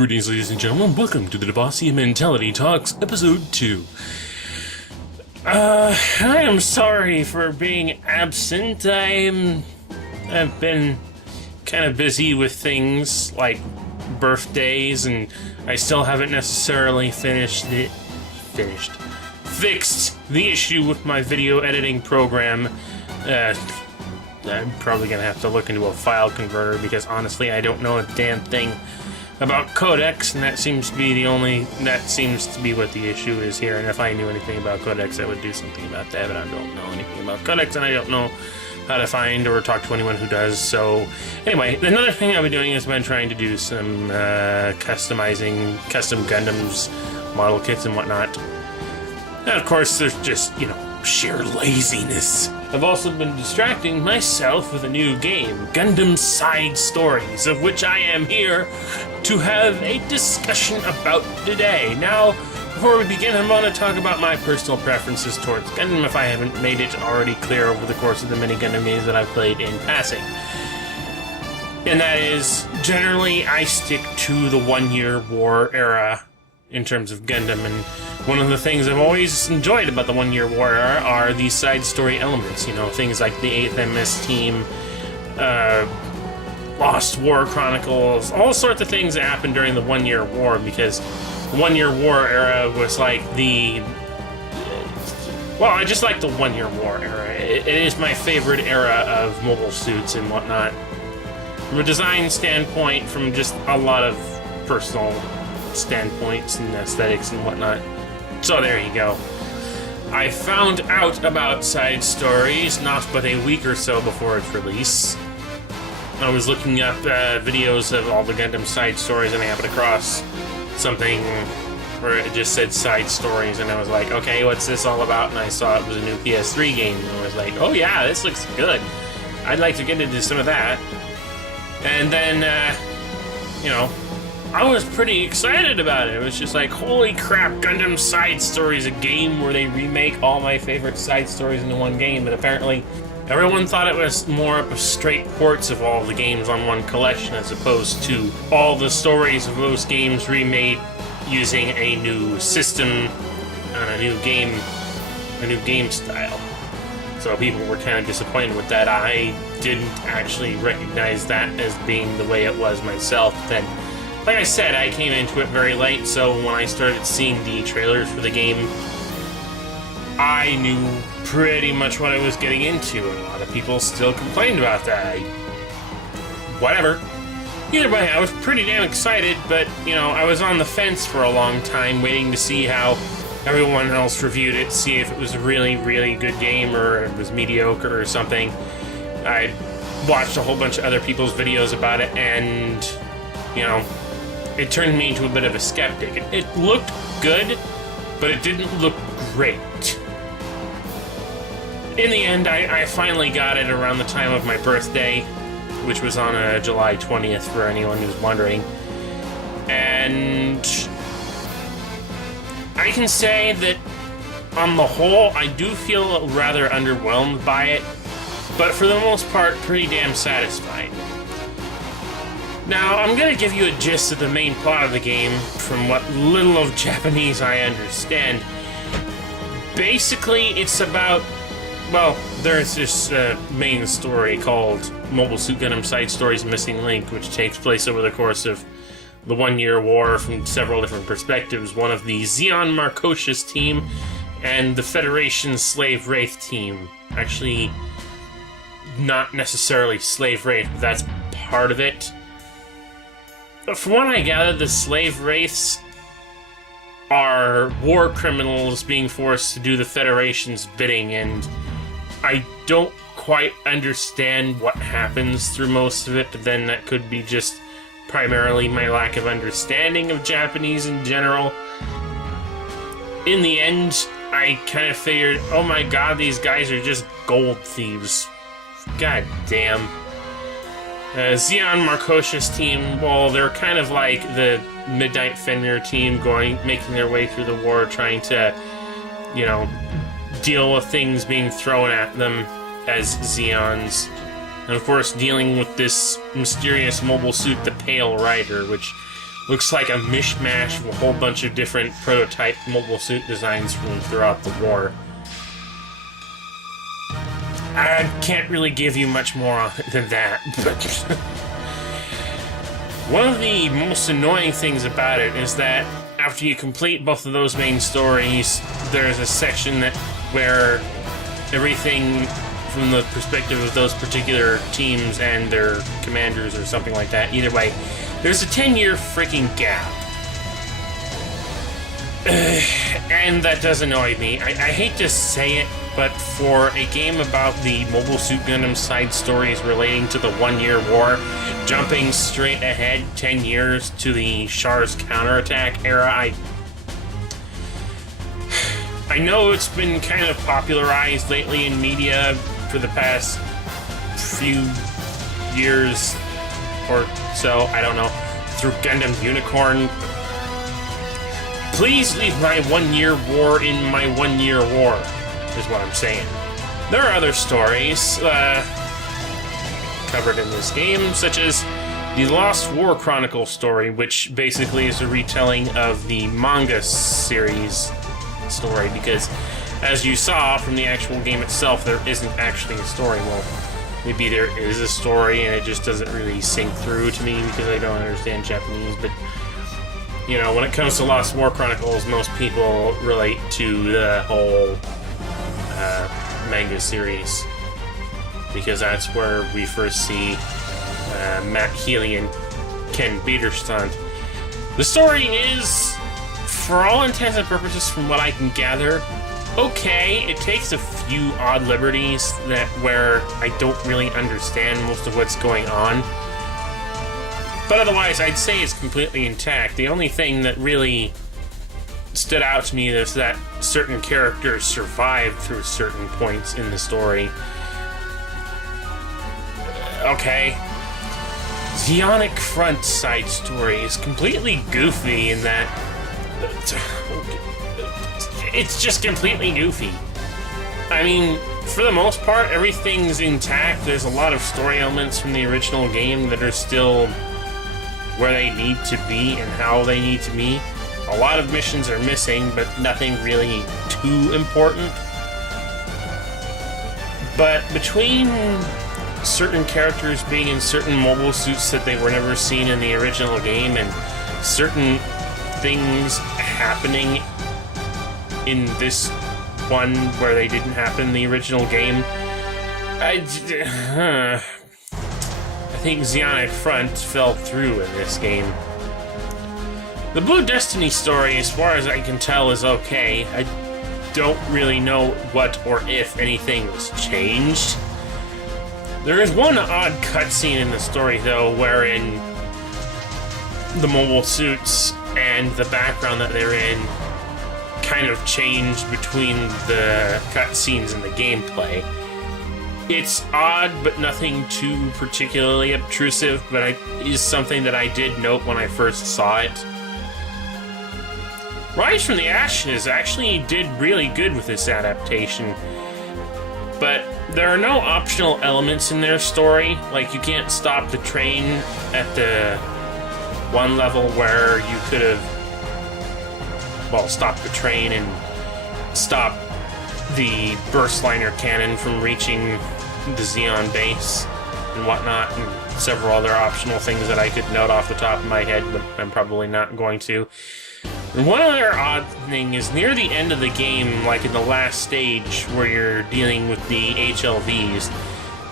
Greetings, ladies and gentlemen. Welcome to the DevasiaMentality Talks, Episode 2. I am sorry for being absent. I've been kind of busy with things like birthdays, and I still haven't necessarily fixed the issue with my video editing program. I'm probably gonna have to look into a file converter because honestly I don't know a damn thing about codecs, and that seems to be what the issue is here. And if I knew anything about codecs, I would do something about that, but I don't know anything about codecs, and I don't know how to find or talk to anyone who does. So anyway, another thing I've been doing has been trying to do some customizing custom Gundams, model kits and whatnot. And of course there's just, sheer laziness. I've also been distracting myself with a new game, Gundam Side Stories, of which I am here to have a discussion about today. Now, before we begin, I'm going to talk about my personal preferences towards Gundam, if I haven't made it already clear over the course of the many Gundam games that I've played in passing. And that is, generally, I stick to the one-year war era in terms of Gundam, and one of the things I've always enjoyed about the one-year war era are these side story elements, things like the 8th MS team, Lost War Chronicles, all sorts of things that happened during the one-year war, because the one-year war era was like I just like the one-year war era. It is my favorite era of mobile suits and whatnot. From a design standpoint, from just a lot of personal standpoints and aesthetics and whatnot. So there you go. I found out about Side Stories not but a week or so before its release. I was looking up videos of all the Gundam Side Stories, and I happened across something where it just said Side Stories, and I was like, okay, what's this all about? And I saw it was a new PS3 game, and I was like, oh yeah, this looks good. I'd like to get into some of that. And then, I was pretty excited about it. It was just like, holy crap, Gundam Side Stories, a game where they remake all my favorite side stories into one game, but apparently everyone thought it was more of straight ports of all the games on one collection, as opposed to all the stories of those games remade using a new system and a new game style. So people were kind of disappointed with that. I didn't actually recognize that as being the way it was myself. Then, like I said, I came into it very late, so when I started seeing the trailers for the game, I knew pretty much what I was getting into. A lot of people still complained about that. Whatever. Either way, I was pretty damn excited, but, I was on the fence for a long time, waiting to see how everyone else reviewed it, see if it was a really, really good game or it was mediocre or something. I watched a whole bunch of other people's videos about it, and, it turned me into a bit of a skeptic. It looked good, but it didn't look great. In the end, I finally got it around the time of my birthday, which was on July 20th, for anyone who's wondering. And I can say that, on the whole, I do feel rather underwhelmed by it, but for the most part, pretty damn satisfied. Now, I'm going to give you a gist of the main plot of the game from what little of Japanese I understand. Basically, it's about, there's this main story called Mobile Suit Gundam Side Stories Missing Link, which takes place over the course of the one-year war from several different perspectives. One of the Zeon Marcosius team and the Federation Slave Wraith team. Actually, not necessarily Slave Wraith, but that's part of it. But from what I gather, the Slave Wraiths are war criminals being forced to do the Federation's bidding, and I don't quite understand what happens through most of it, but then that could be just primarily my lack of understanding of Japanese in general. In the end, I kind of figured, oh my god, these guys are just gold thieves. God damn. Zeon Marcosius team, they're kind of like the Midnight Fenrir team, making their way through the war, trying to, deal with things being thrown at them as Zeons. And of course, dealing with this mysterious mobile suit, the Pale Rider, which looks like a mishmash of a whole bunch of different prototype mobile suit designs from throughout the war. I can't really give you much more on it than that, but one of the most annoying things about it is that after you complete both of those main stories, there's a section where everything from the perspective of those particular teams and their commanders or something like that, either way, there's a 10-year freaking gap. And that does annoy me. I hate to say it, but for a game about the Mobile Suit Gundam side stories relating to the 1-year war, jumping straight ahead 10 years to the Char's counterattack era, I know it's been kind of popularized lately in media for the past few years or so, I don't know, through Gundam Unicorn. Please leave my 1-year war in my 1-year war, is what I'm saying. There are other stories covered in this game, such as the Lost War Chronicle story, which basically is a retelling of the manga series story, because as you saw from the actual game itself, there isn't actually a story. Well, maybe there is a story and it just doesn't really sink through to me because I don't understand Japanese, but you know, when it comes to Lost War Chronicles, most people relate to the whole manga series, because that's where we first see Matt Healy and Ken Biederstand. The story is, for all intents and purposes, from what I can gather, okay. It takes a few odd liberties where I don't really understand most of what's going on. But otherwise, I'd say it's completely intact. The only thing that really stood out to me is that certain characters survived through certain points in the story. Okay. Zionic Front side story is completely goofy in that it's just completely goofy. I mean, for the most part, everything's intact. There's a lot of story elements from the original game that are still where they need to be and how they need to be. A lot of missions are missing, but nothing really too important. But between certain characters being in certain mobile suits that they were never seen in the original game, and certain things happening in this one where they didn't happen in the original game, I think Zionic Front fell through in this game. The Blue Destiny story, as far as I can tell, is okay. I don't really know what or if anything was changed. There is one odd cutscene in the story, though, wherein the mobile suits and the background that they're in kind of changed between the cutscenes and the gameplay. It's odd, but nothing too particularly obtrusive, but it is something that I did note when I first saw it. Rise from the Ashes actually did really good with this adaptation, but there are no optional elements in their story. Like, you can't stop the train at the one level where you could have, well, stopped the train and stop the burst liner cannon from reaching the Xeon base and whatnot, and several other optional things that I could note off the top of my head, but I'm probably not going to. And one other odd thing is near the end of the game, like in the last stage where you're dealing with the HLVs,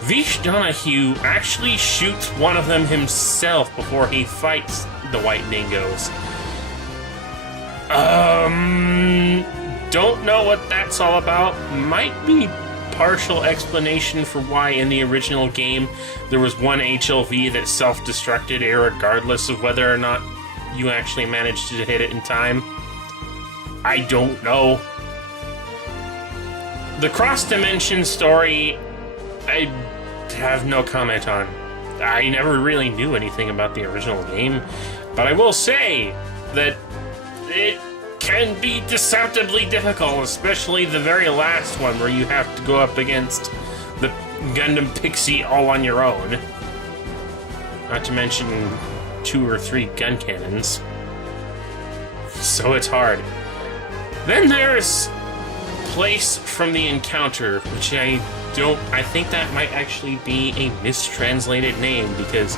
Vish Donahue actually shoots one of them himself before he fights the White Dingoes. Don't know what that's all about. Might be partial explanation for why in the original game there was one HLV that self-destructed, irregardless of whether or not you actually managed to hit it in time. I don't know. The cross-dimension story, I have no comment on. I never really knew anything about the original game, but I will say that it can be deceptively difficult, especially the very last one where you have to go up against the Gundam Pixie all on your own. Not to mention 2 or 3 gun cannons. So it's hard. Then there's Place from the Encounter, which I think that might actually be a mistranslated name, because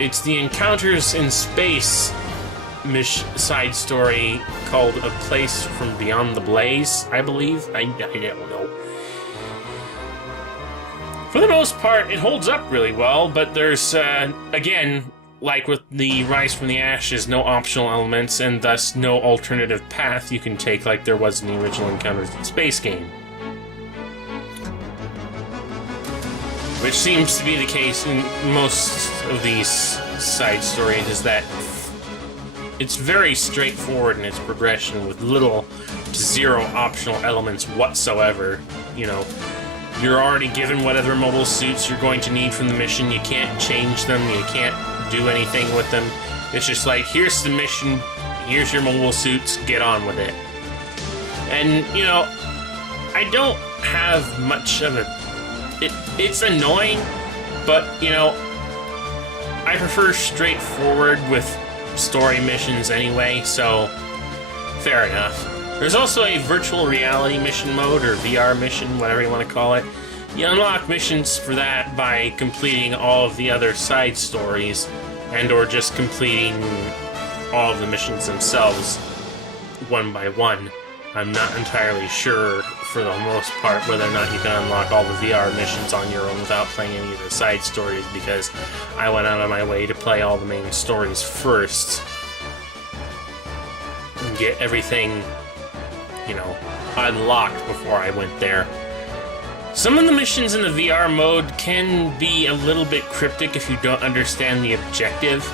it's the Encounters in Space side story called A Place from Beyond the Blaze, I believe. I don't know. For the most part, it holds up really well, but there's, again, like with the Rise from the Ashes, no optional elements, and thus no alternative path you can take like there was in the original Encounters in Space game. Which seems to be the case in most of these side stories, is that it's very straightforward in its progression with little to zero optional elements whatsoever. You know, you're already given whatever mobile suits you're going to need from the mission. You can't change them, you can't do anything with them. It's just like, here's the mission, here's your mobile suits, get on with it. And, you know, I don't have much of a... It's annoying, but, you know, I prefer straightforward with story missions anyway, so fair enough. There's also a virtual reality mission mode, or VR mission, whatever you want to call it. You unlock missions for that by completing all of the other side stories, and or just completing all of the missions themselves one by one. I'm not entirely sure, for the most part, whether or not you can unlock all the VR missions on your own without playing any of the side stories, because I went out of my way to play all the main stories first and get everything, you know, unlocked before I went there. Some of the missions in the VR mode can be a little bit cryptic if you don't understand the objective,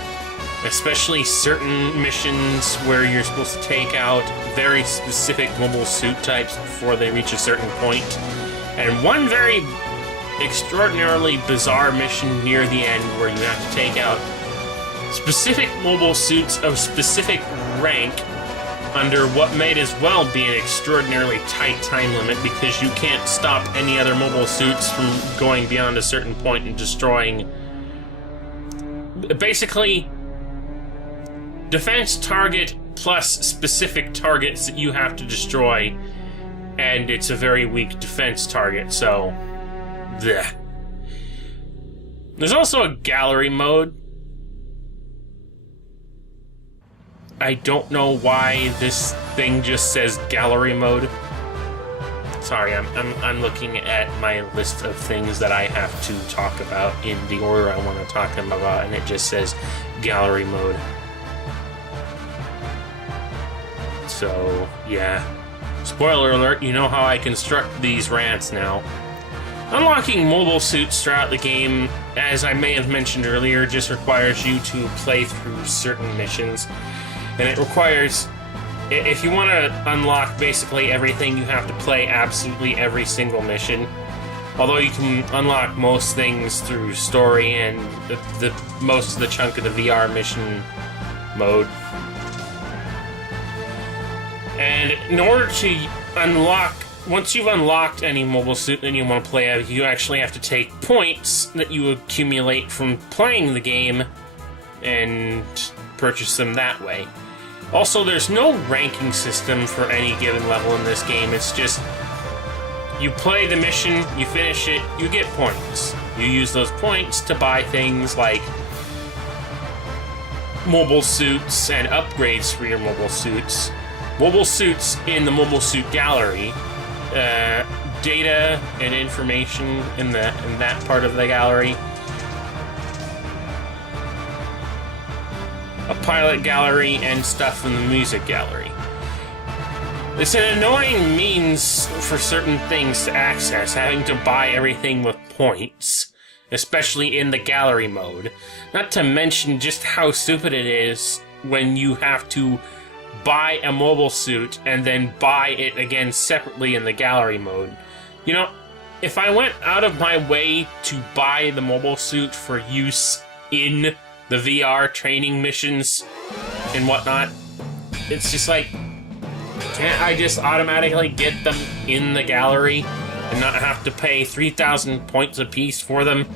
especially certain missions where you're supposed to take out very specific mobile suit types before they reach a certain point. And one very extraordinarily bizarre mission near the end where you have to take out specific mobile suits of specific rank under what may as well be an extraordinarily tight time limit, because you can't stop any other mobile suits from going beyond a certain point and destroying... Basically, defense target plus specific targets that you have to destroy, and it's a very weak defense target, so... bleh. There's also a gallery mode. I don't know why this thing just says gallery mode. Sorry, I'm looking at my list of things that I have to talk about in the order I want to talk them about, and it just says gallery mode. So, yeah. Spoiler alert, you know how I construct these rants now. Unlocking mobile suits throughout the game, as I may have mentioned earlier, just requires you to play through certain missions. And it requires, if you want to unlock basically everything, you have to play absolutely every single mission. Although you can unlock most things through story and the most of the chunk of the VR mission mode. And in order to unlock, once you've unlocked any mobile suit that you want to play as, you actually have to take points that you accumulate from playing the game and purchase them that way. Also, there's no ranking system for any given level in this game. It's just, you play the mission, you finish it, you get points. You use those points to buy things like mobile suits and upgrades for your mobile suits. Mobile suits in the mobile suit gallery, data and information in that part of the gallery, a pilot gallery, and stuff in the music gallery. It's an annoying means for certain things to access, having to buy everything with points, especially in the gallery mode. Not to mention just how stupid it is when you have to buy a mobile suit and then buy it again separately in the gallery mode. You know, if I went out of my way to buy the mobile suit for use in the VR training missions and whatnot, it's just like, can't I just automatically get them in the gallery and not have to pay 3,000 points apiece for them?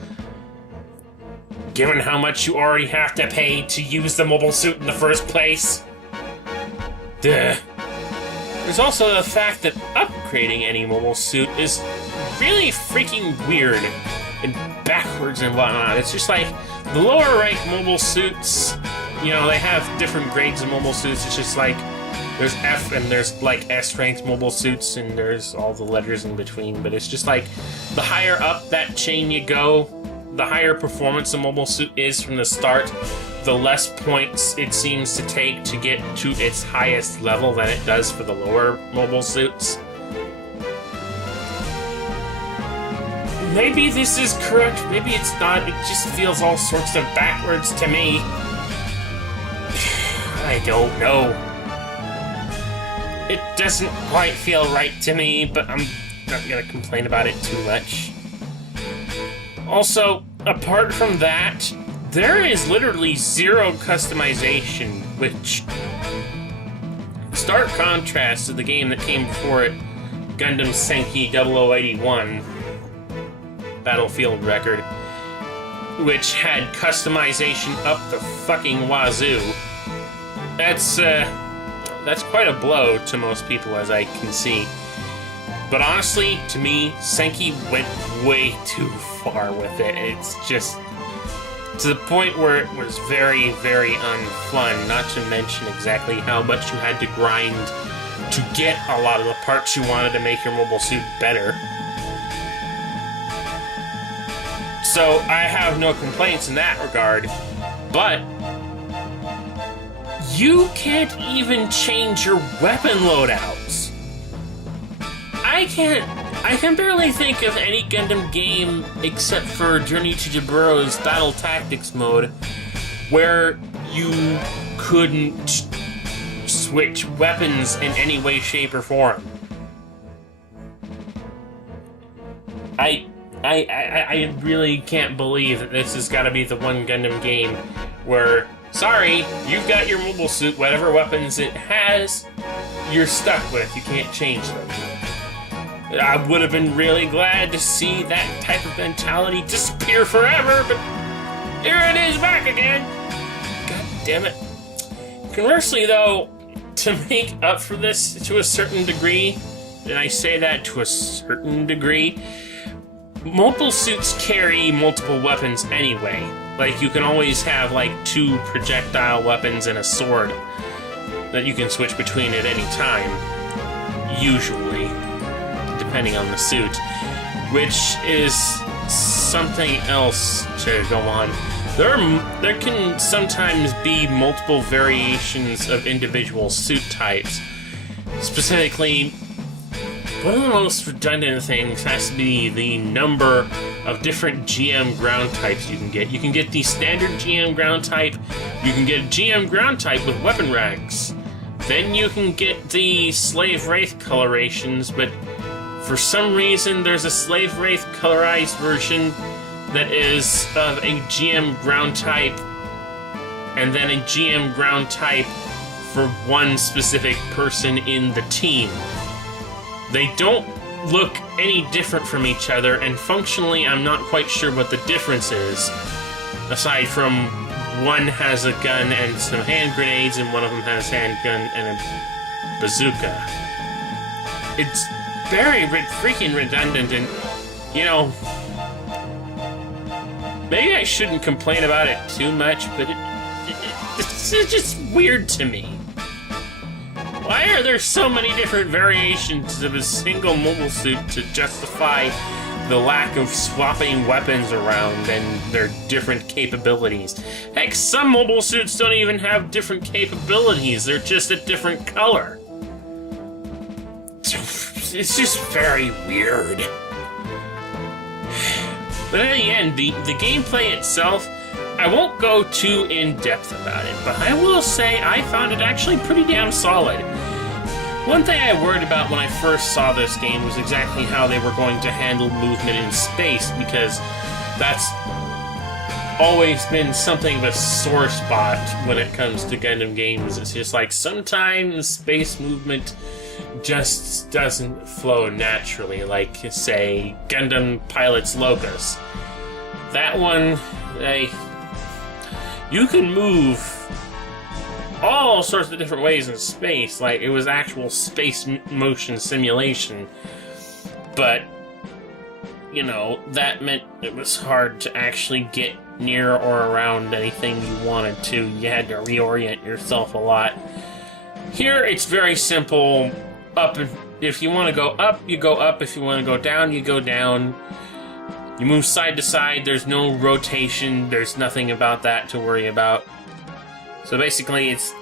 given how much you already have to pay to use the mobile suit in the first place. Duh. There's also the fact that upgrading any mobile suit is really freaking weird and backwards and whatnot. It's just like the lower rank mobile suits, you know, they have different grades of mobile suits. It's just like there's F and there's like S ranked mobile suits and there's all the letters in between. But it's just like the higher up that chain you go, the higher performance a mobile suit is from the start, the less points it seems to take to get to its highest level than it does for the lower mobile suits. Maybe this is correct, maybe it's not. It just feels all sorts of backwards to me. I don't know. It doesn't quite feel right to me, but I'm not gonna complain about it too much. Also, apart from that, there is literally zero customization, which stark contrast to the game that came before it, Gundam Senki 0081 Battlefield Record, which had customization up the fucking wazoo. That's quite a blow to most people, as I can see. But honestly, to me, Senki went way too far with it. It's just to the point where it was very, very unfun, not to mention exactly how much you had to grind to get a lot of the parts you wanted to make your mobile suit better. So I have no complaints in that regard, but you can't even change your weapon loadouts. I can barely think of any Gundam game except for Journey to Jaburo's Battle Tactics mode where you couldn't switch weapons in any way, shape, or form. I really can't believe that this has got to be the one Gundam game where, sorry, you've got your mobile suit, whatever weapons it has, you're stuck with. You can't change them. I would have been really glad to see that type of mentality disappear forever, but here it is back again. God damn it. Conversely, though, to make up for this to a certain degree, and I say that to a certain degree, mobile suits carry multiple weapons anyway. Like, you can always have, like, 2 projectile weapons and a sword that you can switch between at any time, usually, depending on the suit, which is something else to go on. There can sometimes be multiple variations of individual suit types. Specifically, one of the most redundant things has to be the number of different GM ground types you can get. You can get the standard GM ground type, you can get GM ground type with weapon ranks, then you can get the Slave Wraith colorations, but for some reason there's a Slave Wraith colorized version that is of a GM ground type, and then a GM ground type for one specific person in the team. They don't look any different from each other, and functionally I'm not quite sure what the difference is, aside from one has a gun and some hand grenades, and one of them has a handgun and a bazooka. It's very freaking redundant, and, you know, maybe I shouldn't complain about it too much, but it's just weird to me. Why are there so many different variations of a single mobile suit to justify the lack of swapping weapons around and their different capabilities? Heck, some mobile suits don't even have different capabilities, they're just a different color. It's just very weird. But in the end, the gameplay itself, I won't go too in-depth about it, but I will say I found it actually pretty damn solid. One thing I worried about when I first saw this game was exactly how they were going to handle movement in space, because that's always been something of a sore spot when it comes to Gundam games. It's just like sometimes space movement just doesn't flow naturally, like, say, Gundam Pilot's Locus. That one, you can move all sorts of different ways in space, like it was actual space motion simulation. But, you know, that meant it was hard to actually get near or around anything you wanted to. You had to reorient yourself a lot. Here, it's very simple. Up, if you want to go up, you go up. If you want to go down, you go down. You move side to side. There's no rotation. There's nothing about that to worry about. So basically, it's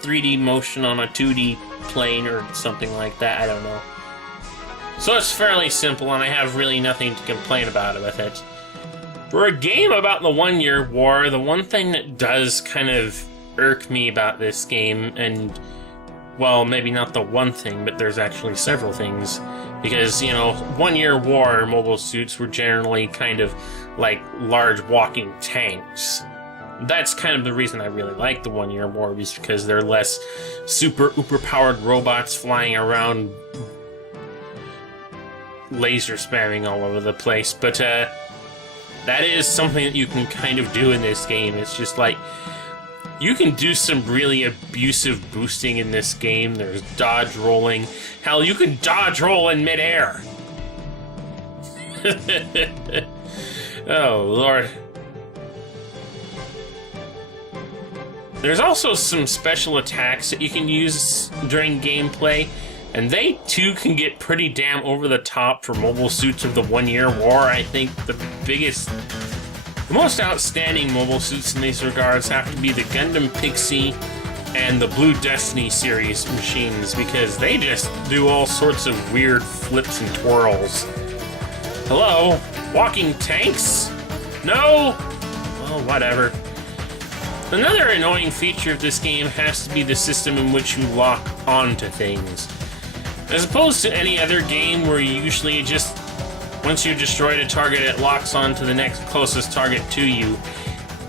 3D motion on a 2D plane or something like that. I don't know. So it's fairly simple, and I have really nothing to complain about with it. For a game about the 1 Year War, the one thing that does kind of irk me about this game, and, well, maybe not the one thing, but there's actually several things, because, you know, 1 Year War mobile suits were generally kind of like large walking tanks. That's kind of the reason I really like the 1 Year War, is because they're less super powered robots flying around laser spamming all over the place. But that is something that you can kind of do in this game. It's just like, you can do some really abusive boosting in this game. There's dodge rolling. Hell, you can dodge roll in midair. Oh, Lord. There's also some special attacks that you can use during gameplay, and they too can get pretty damn over the top for mobile suits of the 1 Year War. I think the most outstanding mobile suits in these regards have to be the Gundam Pixie and the Blue Destiny series machines, because they just do all sorts of weird flips and twirls. Hello? Walking tanks? No? Well, whatever. Another annoying feature of this game has to be the system in which you lock onto things. As opposed to any other game where you usually just, once you destroyed a target, it locks on to the next closest target to you.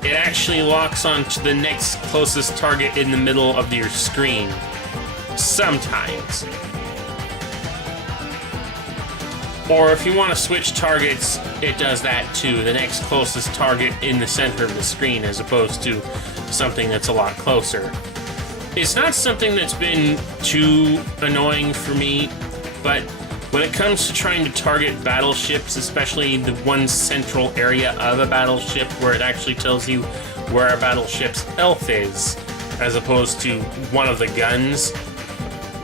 It actually locks on to the next closest target in the middle of your screen. Sometimes. Or if you want to switch targets, it does that too. The next closest target in the center of the screen, as opposed to something that's a lot closer. It's not something that's been too annoying for me, but when it comes to trying to target battleships, especially the one central area of a battleship where it actually tells you where a battleship's health is, as opposed to one of the guns,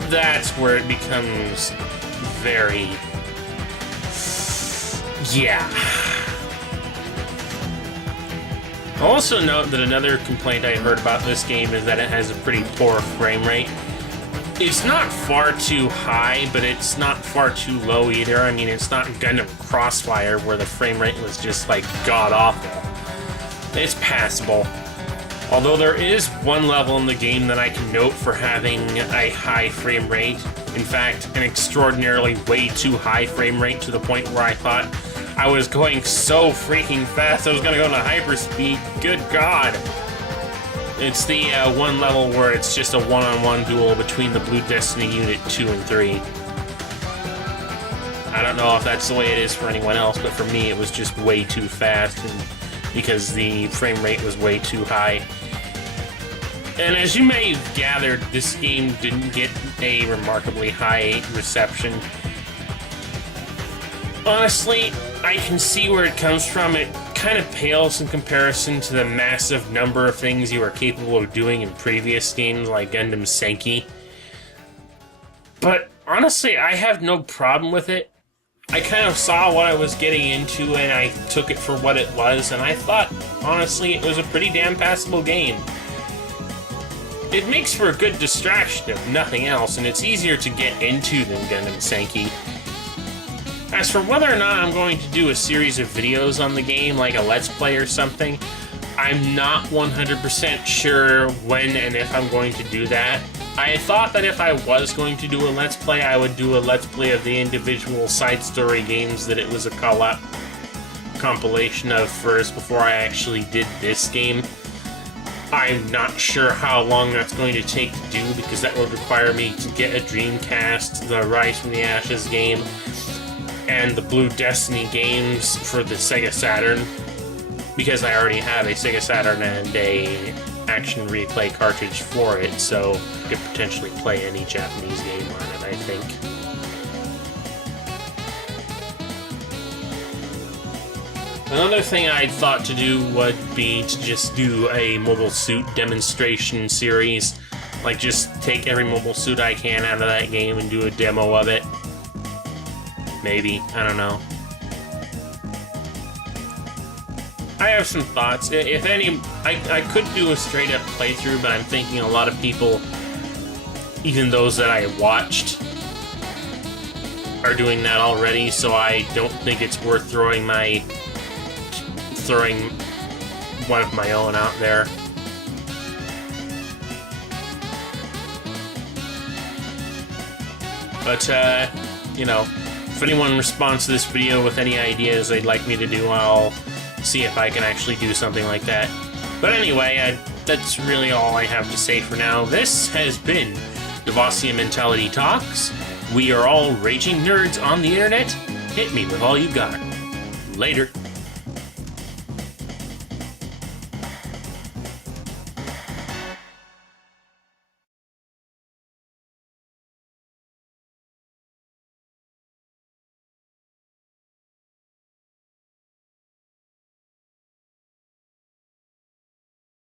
that's where it becomes very... yeah. I'll also note that another complaint I heard about this game is that it has a pretty poor frame rate. It's not far too high, but it's not far too low either. I mean, it's not Gundam Crossfire where the frame rate was just like god-awful. It's passable. Although there is one level in the game that I can note for having a high frame rate. In fact, an extraordinarily way too high frame rate, to the point where I thought I was going so freaking fast I was going to go into hyperspeed. Good God. It's the one level where it's just a one-on-one duel between the Blue Destiny Unit 2 and 3. I don't know if that's the way it is for anyone else, but for me it was just way too fast, and because the frame rate was way too high. And as you may have gathered, this game didn't get a remarkably high reception. Honestly, I can see where it comes from. It kind of pales in comparison to the massive number of things you are capable of doing in previous games like Gundam Senki. But honestly, I have no problem with it. I kind of saw what I was getting into and I took it for what it was, and I thought, honestly, it was a pretty damn passable game. It makes for a good distraction if nothing else, and it's easier to get into than Gundam Senki. As for whether or not I'm going to do a series of videos on the game, like a Let's Play or something, I'm not 100% sure when and if I'm going to do that. I thought that if I was going to do a Let's Play, I would do a Let's Play of the individual side story games that it was a compilation of first, before I actually did this game. I'm not sure how long that's going to take to do, because that would require me to get a Dreamcast, the Rise from the Ashes game, and the Blue Destiny games for the Sega Saturn. because I already have a Sega Saturn and a action replay cartridge for it, so I could potentially play any Japanese game on it, I think. Another thing I'd thought to do would be to just do a mobile suit demonstration series. Like, just take every mobile suit I can out of that game and do a demo of it. Maybe. I don't know. I have some thoughts. If any, I could do a straight-up playthrough, but I'm thinking a lot of people, even those that I watched, are doing that already, so I don't think it's worth throwing one of my own out there. But, you know, if anyone responds to this video with any ideas they'd like me to do, I'll see if I can actually do something like that. But anyway, that's really all I have to say for now. This has been DevasiaMentality Talks. We are all raging nerds on the internet. Hit me with all you got. Later.